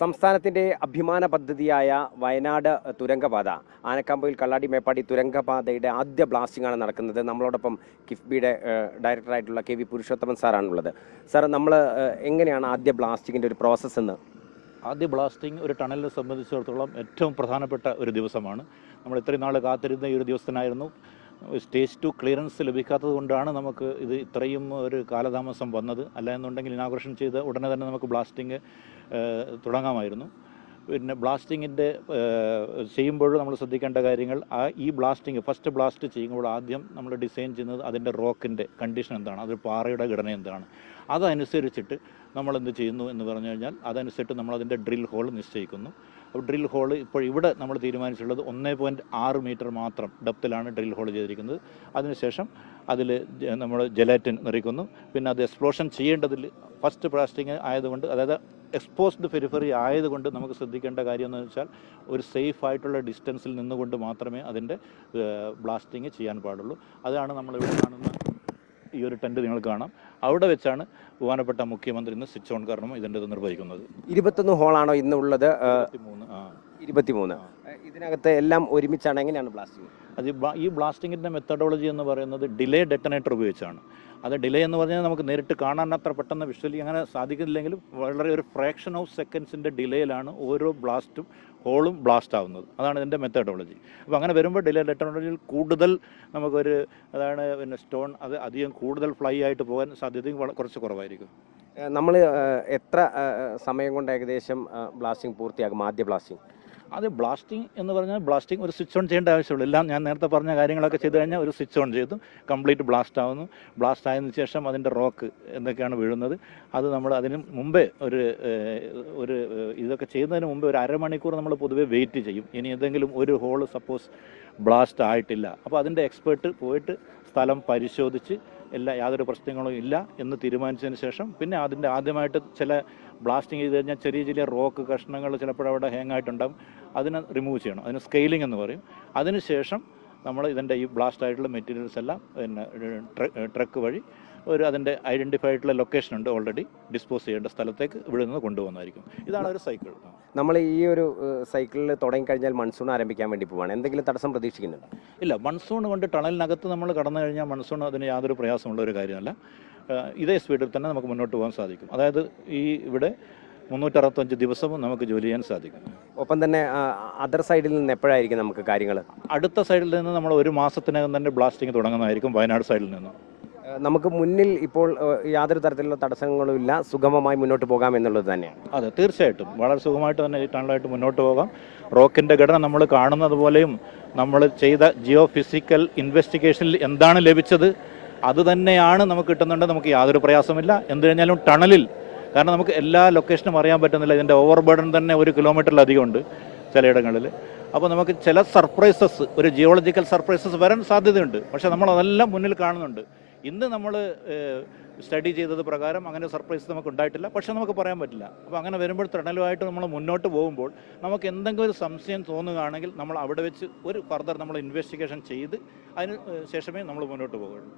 സംസ്ഥാനത്തിൻ്റെ അഭിമാന പദ്ധതിയായ വയനാട് തുരങ്കപാത ആനക്കാമ്പൊയിൽ കള്ളാടി മേപ്പാടി തുരങ്കപാതയുടെ ആദ്യ ബ്ലാസ്റ്റിംഗ് ആണ് നടക്കുന്നത്. നമ്മളോടൊപ്പം കിഫ്ബിയുടെ ഡയറക്ടറായിട്ടുള്ള കെ വി പുരുഷോത്തമൻ സാറാണുള്ളത്. സാർ, നമ്മൾ എങ്ങനെയാണ് ആദ്യ ബ്ലാസ്റ്റിങ്ങിൻ്റെ ഒരു പ്രോസസ്സ് എന്ന്? ആദ്യ ബ്ലാസ്റ്റിംഗ് ഒരു ടണലിനെ സംബന്ധിച്ചിടത്തോളം ഏറ്റവും പ്രധാനപ്പെട്ട ഒരു ദിവസമാണ്. നമ്മൾ ഇത്രയും നാൾ കാത്തിരുന്ന ഈ ഒരു ദിവസത്തിനായിരുന്നു. സ്റ്റേജ് 2 ക്ലിയറൻസ് ലഭിക്കാത്തത് കൊണ്ടാണ് നമുക്ക് ഇത് ഇത്രയും ഒരു കാലതാമസം വന്നത്. അല്ല എന്നുണ്ടെങ്കിൽ ഇനാഗുറേഷൻ ചെയ്ത് ഉടനെ തന്നെ നമുക്ക് ബ്ലാസ്റ്റിംഗ് തുടങ്ങാമായിരുന്നു. പിന്നെ ബ്ലാസ്റ്റിങ്ങിൻ്റെ ചെയ്യുമ്പോൾ നമ്മൾ ശ്രദ്ധിക്കേണ്ട കാര്യങ്ങൾ, ഈ ബ്ലാസ്റ്റിംഗ് ഫസ്റ്റ് ബ്ലാസ്റ്റ് ചെയ്യുമ്പോൾ ആദ്യം നമ്മൾ ഡിസൈൻ ചെയ്യുന്നത് അതിൻ്റെ റോക്കിൻ്റെ കണ്ടീഷൻ എന്താണ്, അത് പാറയുടെ ഘടന എന്താണ്, അതനുസരിച്ചിട്ട് നമ്മൾ എന്ത് ചെയ്യുന്നു എന്ന് പറഞ്ഞു കഴിഞ്ഞാൽ അതനുസരിച്ച് നമ്മളതിൻ്റെ ഡ്രിൽ ഹോൾ നിശ്ചയിക്കുന്നു. അപ്പോൾ ഡ്രിൽ ഹോൾ ഇപ്പോൾ ഇവിടെ നമ്മൾ തീരുമാനിച്ചിട്ടുള്ളത് 1.6 മീറ്റർ മാത്രം ഡെപ്തിലാണ് ഡ്രിൽ ഹോൾ ചെയ്തിരിക്കുന്നത്. അതിനുശേഷം അതിൽ നമ്മൾ ജെലാറ്റിൻ നിറയ്ക്കുന്നു. പിന്നെ അത് എക്സ്പ്ലോഷൻ ചെയ്യേണ്ടതിൽ ഫസ്റ്റ് ബ്ലാസ്റ്റിംഗ് ആയതുകൊണ്ട്, അതായത് എക്സ്പോസ്ഡ് പെരിഫറി ആയതുകൊണ്ട് നമുക്ക് ശ്രദ്ധിക്കേണ്ട കാര്യം എന്ന് വെച്ചാൽ ഒരു സേഫ് ആയിട്ടുള്ള ഡിസ്റ്റൻസിൽ നിന്നുകൊണ്ട് മാത്രമേ അതിൻ്റെ ബ്ലാസ്റ്റിംഗ് ചെയ്യാൻ പാടുള്ളൂ. അതാണ് നമ്മളിവിടെ കാണുന്ന ഈ ഒരു ടെൻറ്റ് നിങ്ങൾ കാണാം. അവിടെ വെച്ചാണ് ബഹുമാനപ്പെട്ട മുഖ്യമന്ത്രി ഇന്ന് സ്വിച്ച് ഓൺ കാരണം ഇതിൻ്റെ നിർവഹിക്കുന്നത്. 21 ഹോളാണോ ഇന്ന് ഉള്ളത്? 23. 23. ഇതിനകത്ത് എല്ലാം ഒരുമിച്ചാണ്. എങ്ങനെയാണ് ബ്ലാസ്റ്റിംഗ്? അത് ഈ ബ്ലാസ്റ്റിങ്ങിൻ്റെ മെത്തഡോളജി എന്ന് പറയുന്നത് ഡിലേ ഡെറ്റനേറ്റർ ഉപയോഗിച്ചാണ്. അത് ഡിലേ എന്ന് പറഞ്ഞാൽ നമുക്ക് നേരിട്ട് കാണാൻ അത്ര പെട്ടെന്ന് വിഷ്വലി അങ്ങനെ സാധിക്കുന്നില്ലെങ്കിലും വളരെ ഒരു ഫ്രാക്ഷൻ ഓഫ് സെക്കൻഡ്സിൻ്റെ ഡിലേയിലാണ് ഓരോ ബ്ലാസ്റ്റും ഹോളും ബ്ലാസ്റ്റ് ആവുന്നത്. അതാണ് ഇതിൻ്റെ മെത്തഡോളജി. അപ്പോൾ അങ്ങനെ വരുമ്പോൾ ഡിലേ ഡെറ്റനോളജിയിൽ കൂടുതൽ നമുക്കൊരു അതാണ് പിന്നെ സ്റ്റോൺ അത് അധികം കൂടുതൽ ഫ്ലൈ ആയിട്ട് പോകാൻ സാധ്യതയും കുറച്ച് കുറവായിരിക്കും. നമ്മൾ എത്ര സമയം കൊണ്ട് ഏകദേശം ബ്ലാസ്റ്റിംഗ് പൂർത്തിയാകും? ആദ്യ ബ്ലാസ്റ്റിംഗ് അത് ബ്ലാസ്റ്റിംഗ് എന്ന് പറഞ്ഞാൽ ബ്ലാസ്റ്റിംഗ് ഒരു സ്വിച്ച് ഓൺ ചെയ്യേണ്ട ആവശ്യമുള്ളൂ. എല്ലാം ഞാൻ നേരത്തെ പറഞ്ഞ കാര്യങ്ങളൊക്കെ ചെയ്ത് കഴിഞ്ഞാൽ ഒരു സ്വിച്ച് ഓൺ ചെയ്തു കംപ്ലീറ്റ് ബ്ലാസ്റ്റ് ആവുന്നു. ബ്ലാസ്റ്റ് ആയതിനു ശേഷം അതിൻ്റെ റോക്ക് എന്തൊക്കെയാണ് വീഴുന്നത് അത് നമ്മൾ അതിന് മുമ്പേ ഒരു ഇതൊക്കെ ചെയ്യുന്നതിന് മുമ്പേ ഒരു അരമണിക്കൂർ നമ്മൾ പൊതുവെ വെയിറ്റ് ചെയ്യും. ഇനി എന്തെങ്കിലും ഒരു ഹോള് സപ്പോസ് ബ്ലാസ്റ്റ് ആയിട്ടില്ല, അപ്പോൾ അതിൻ്റെ എക്സ്പേർട്ട് പോയിട്ട് സ്ഥലം പരിശോധിച്ച് യാതൊരു പ്രശ്നങ്ങളും ഇല്ല എന്ന് തീരുമാനിച്ചതിന് ശേഷം പിന്നെ അതിൻ്റെ ആദ്യമായിട്ട് ചില ബ്ലാസ്റ്റിംഗ് ചെയ്ത് കഴിഞ്ഞാൽ ചെറിയ ചെറിയ റോക്ക് കഷ്ണങ്ങൾ ചിലപ്പോൾ അവിടെ ഹാങ് ആയിട്ടുണ്ടാകും. അതിനെ റിമൂവ് ചെയ്യണം. അതിന് സ്കെയിലിംഗ് എന്ന് പറയും. അതിനുശേഷം നമ്മൾ ഇതിൻ്റെ ഈ ബ്ലാസ്റ്റ് ആയിട്ടുള്ള മെറ്റീരിയൽസ് എല്ലാം പിന്നെ ട്രക്ക് വഴി അതിൻ്റെ ഐഡൻറ്റിഫൈ ആയിട്ടുള്ള ലൊക്കേഷൻ ഉണ്ട്, ഓൾറെഡി ഡിസ്പോസ് ചെയ്യേണ്ട സ്ഥലത്തേക്ക് ഇവിടെ നിന്ന് കൊണ്ടുപോകുന്നതായിരിക്കും. ഇതാണ് ഒരു സൈക്കിൾ. നമ്മൾ ഈ ഒരു സൈക്കിളിൽ തുടങ്ങിക്കഴിഞ്ഞാൽ മൺസൂൺ ആരംഭിക്കാൻ വേണ്ടി പോവാണ്. എന്തെങ്കിലും തടസ്സം പ്രതീക്ഷിക്കുന്നുണ്ടോ? ഇല്ല, മൺസൂൺ കൊണ്ട് ടണലിനകത്ത് നമ്മൾ കടന്നു കഴിഞ്ഞാൽ മൺസൂൺ അതിന് യാതൊരു പ്രയാസമുള്ള ഒരു കാര്യമല്ല. ഇതേ സ്പീഡിൽ തന്നെ നമുക്ക് മുന്നോട്ട് പോകാൻ സാധിക്കും. അതായത് ഇവിടെ 365 ദിവസവും നമുക്ക് ജോലി ചെയ്യാൻ സാധിക്കും. ഒപ്പം തന്നെ അതർ സൈഡിൽ നിന്ന് എപ്പോഴായിരിക്കും നമുക്ക് കാര്യങ്ങൾ? അടുത്ത സൈഡിൽ നിന്ന് നമ്മൾ 1 മാസത്തിനകം തന്നെ ബ്ലാസ്റ്റിംഗ് തുടങ്ങുന്നതായിരിക്കും. വയനാട് സൈഡിൽ നിന്ന് നമുക്ക് മുന്നിൽ ഇപ്പോൾ യാതൊരു തരത്തിലുള്ള തടസ്സങ്ങളും ഇല്ല, സുഗമമായി മുന്നോട്ട് പോകാം എന്നുള്ളത് തന്നെയാണ്. അതെ, തീർച്ചയായിട്ടും വളരെ സുഖമായിട്ട് തന്നെ ഈ ടണലായിട്ട് മുന്നോട്ട് പോകാം. റോക്കിൻ്റെ ഘടന നമ്മൾ കാണുന്നത് പോലെയും നമ്മൾ ചെയ്ത ജിയോ ഫിസിക്കൽ ഇൻവെസ്റ്റിഗേഷനിൽ എന്താണ് ലഭിച്ചത് അത് തന്നെയാണ് നമുക്ക് കിട്ടുന്നുണ്ട്. നമുക്ക് യാതൊരു പ്രയാസമില്ല. എന്ത് കഴിഞ്ഞാലും ടണലിൽ, കാരണം നമുക്ക് എല്ലാ ലൊക്കേഷനും അറിയാൻ പറ്റുന്നില്ല. ഇതിൻ്റെ ഓവർ ബർഡൻ തന്നെ 1 കിലോമീറ്ററിലധികം ഉണ്ട് ചിലയിടങ്ങളിൽ. അപ്പോൾ നമുക്ക് ചില സർപ്രൈസസ്, ഒരു ജിയോളജിക്കൽ സർപ്രൈസസ് വരാൻ സാധ്യതയുണ്ട്. പക്ഷേ നമ്മൾ അതെല്ലാം മുന്നിൽ കാണുന്നുണ്ട്. ഇന്ന് നമ്മൾ സ്റ്റഡി ചെയ്തത് പ്രകാരം അങ്ങനെ സർപ്രൈസ് നമുക്ക് ഉണ്ടായിട്ടില്ല. പക്ഷേ നമുക്ക് പറയാൻ പറ്റില്ല. അപ്പോൾ അങ്ങനെ വരുമ്പോൾ ടണലുമായിട്ട് നമ്മൾ മുന്നോട്ട് പോകുമ്പോൾ നമുക്ക് എന്തെങ്കിലും ഒരു സംശയം തോന്നുകയാണെങ്കിൽ നമ്മൾ അവിടെ വെച്ച് ഒരു ഫർദർ നമ്മൾ ഇൻവെസ്റ്റിഗേഷൻ ചെയ്ത് അതിന് ശേഷമേ നമ്മൾ മുന്നോട്ട് പോകുകയുള്ളൂ.